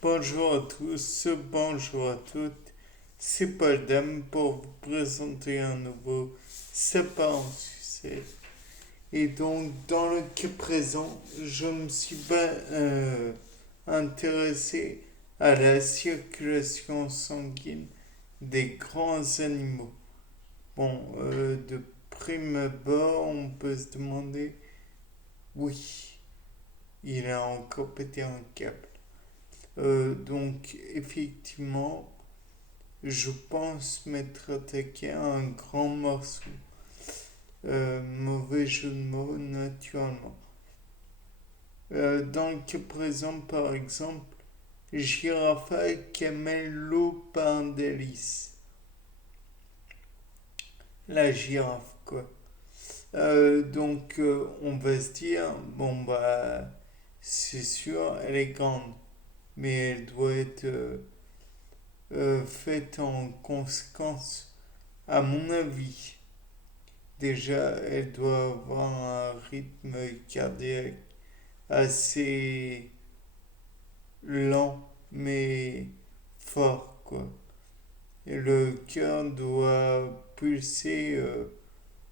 Bonjour à tous, bonjour à toutes. C'est Paul Dame pour vous présenter un nouveau sapin en sucette. Et donc, dans le cas présent, je me suis intéressé à la circulation sanguine des grands animaux. Bon, de prime abord, on peut se demander, oui, il a encore pété un câble. Donc, effectivement, je pense m'être attaqué à un grand morceau. Mauvais jeu de mots, naturellement. Dans le cas présent, par exemple, Girafa camelopardalis. La girafe, quoi. Donc, on va se dire, bon, bah, c'est sûr, elle est grande, mais elle doit être faite en conséquence, à mon avis. Déjà, elle doit avoir un rythme cardiaque assez lent, mais fort, quoi. Et le cœur doit pulser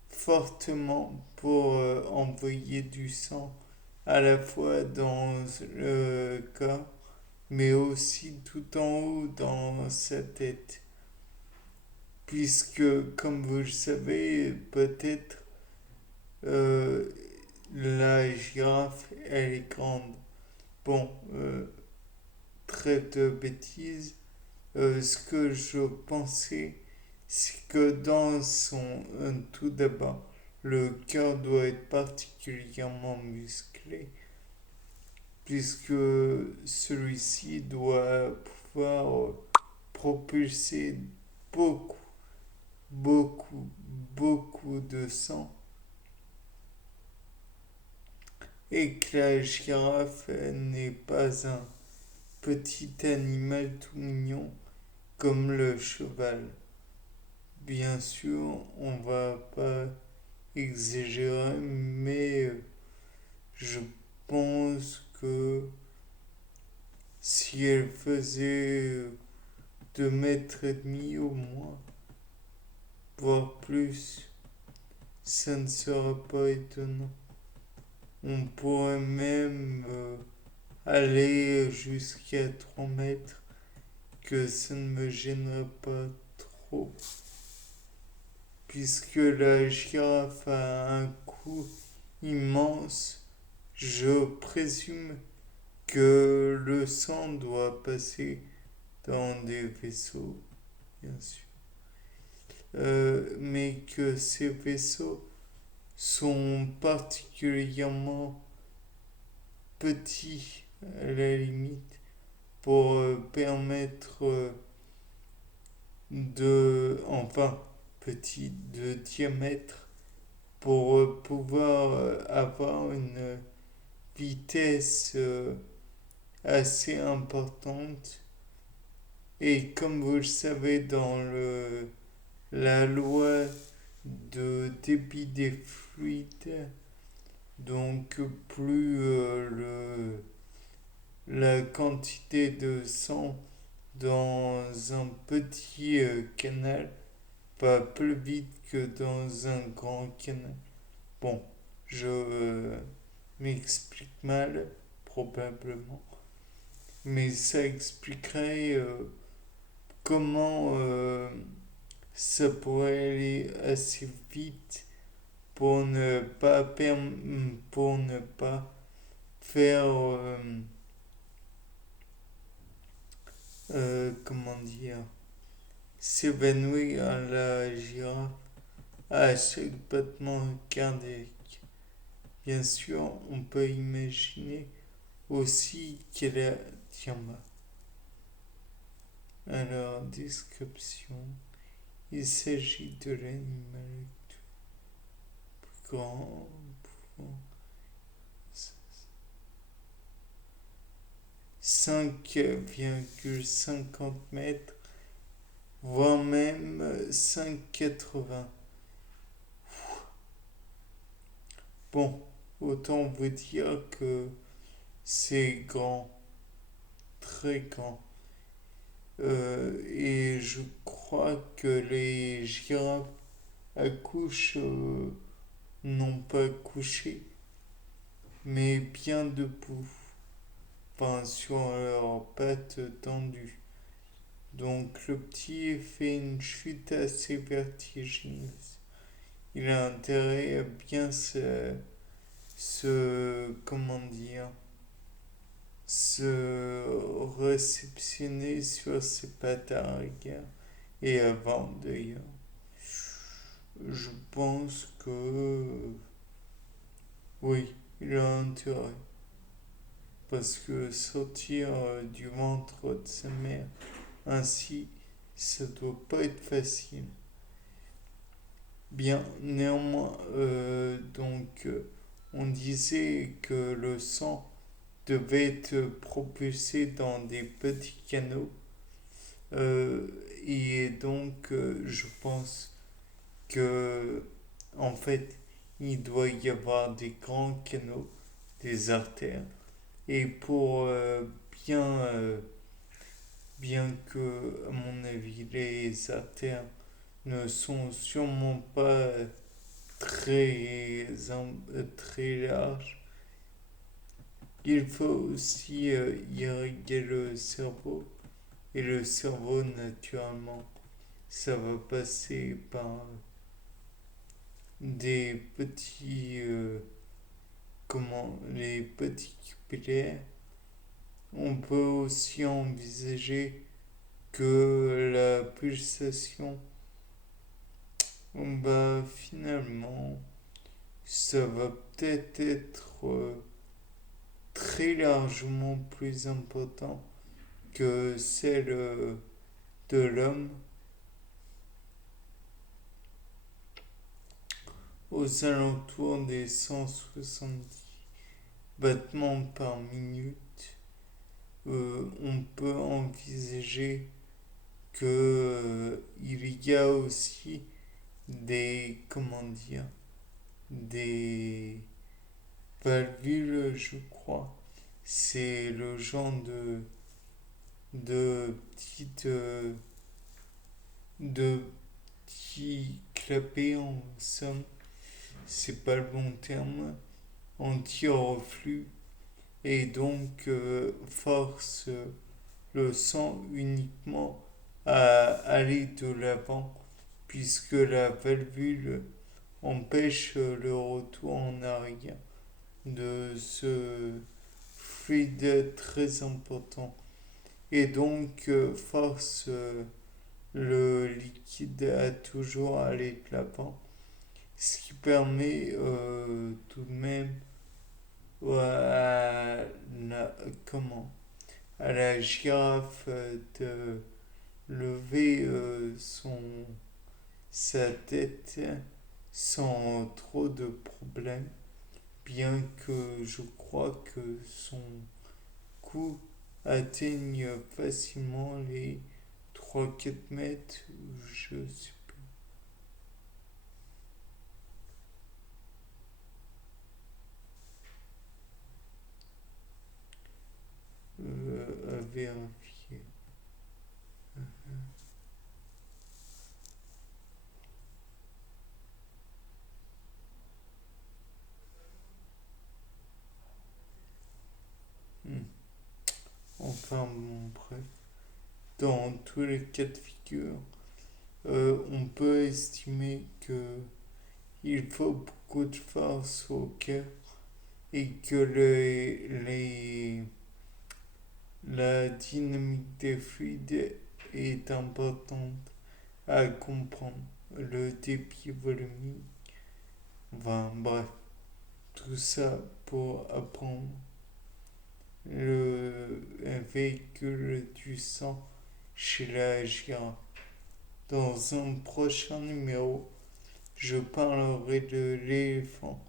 fortement pour envoyer du sang à la fois dans le corps, mais aussi tout en haut dans sa tête. Puisque, comme vous le savez, peut-être euh, la girafe, elle est grande. Bon, très de bêtises. Ce que je pensais, c'est que dans son tout d'abord, le cœur doit être particulièrement musclé, puisque celui-ci doit pouvoir propulser beaucoup, beaucoup, beaucoup de sang, et que la girafe n'est pas un petit animal tout mignon comme le cheval. Bien sûr, on va pas exagérer, mais je pense que si elle faisait 2 mètres et demi au moins, voire plus, ça ne serait pas étonnant. On pourrait même aller jusqu'à 3 mètres, que ça ne me gênerait pas trop, puisque la girafe a un cou immense. Je présume que le sang doit passer dans des vaisseaux, bien sûr. Mais que ces vaisseaux sont particulièrement petits à la limite pour permettre enfin, petits de diamètre pour pouvoir avoir une vitesse assez importante. Et comme vous le savez, dans la loi de débit des fluides, donc plus la quantité de sang dans un petit canal va plus vite que dans un grand canal. Bon, je m'explique mal, probablement, mais ça expliquerait comment ça pourrait aller assez vite pour ne pas faire comment dire s'évanouir la girafe à chaque battement cardiaque. Bien sûr, on peut imaginer aussi qu'elle a... Tiens, bah. Alors, description. Il s'agit de l'animal plus grand, pouvant 5,50 mètres, voire même 5,80. Bon, autant vous dire que c'est grand, très grand. Et je crois que les girafes accouchent, non pas couchées, mais bien debout, enfin sur leurs pattes tendues. Donc le petit fait une chute assez vertigineuse. Il a intérêt à bien comment dire, se réceptionner sur ses pattes arrière et avant d'ailleurs. Je pense que oui, il a intérêt. Parce que sortir du ventre de sa mère ainsi, ça doit pas être facile. Bien, néanmoins, on disait que le sang devait être propulsé dans des petits canaux. Euh, et donc, je pense que, en fait, il doit y avoir des grands canaux, des artères. Et pour bien que, à mon avis, les artères ne sont sûrement pas très larges, il faut aussi irriguer le cerveau. Et le cerveau, naturellement, ça va passer par des petits, les petits capillaires. On peut aussi envisager que la pulsation, bah finalement, ça va peut-être être très largement plus important que celle de l'homme aux alentours des 170 battements par minute. On peut envisager que il y a aussi comment dire, des valvules, je crois. C'est le genre de petites, de petits clapets en somme, c'est pas le bon terme, anti-reflux, et donc force le sang uniquement à aller de l'avant, puisque la valvule empêche le retour en arrière de ce fluide très important. Et donc force le liquide à toujours aller de l'avant, ce qui permet tout de même à comment, à la girafe de lever sa tête sans trop de problèmes, bien que je crois que son cou atteigne facilement les 3 4 mètres, je sais pas, à vérifier. Hmm. Enfin bon, bref. Dans tous les cas de figure, on peut estimer que il faut beaucoup de force au cœur et que la dynamique des fluides est importante à comprendre. Le débit volumique, enfin bref, tout ça pour apprendre le véhicule du sang chez la girafe. Dans un prochain numéro, je parlerai de l'éléphant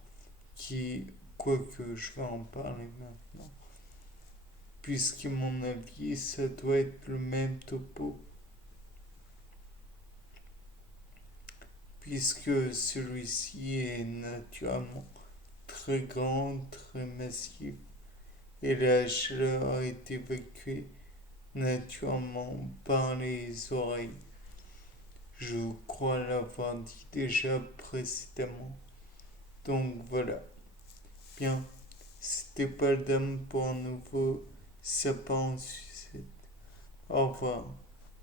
qui, quoique je vais en parler maintenant, puisqu'à mon avis, ça doit être le même topo, puisque celui-ci est naturellement très grand, très massif, et la chaleur est évacuée naturellement par les oreilles. Je crois l'avoir dit déjà précédemment. Donc voilà. Bien. C'était pas le dame pour un nouveau sapin en sucette. Au revoir.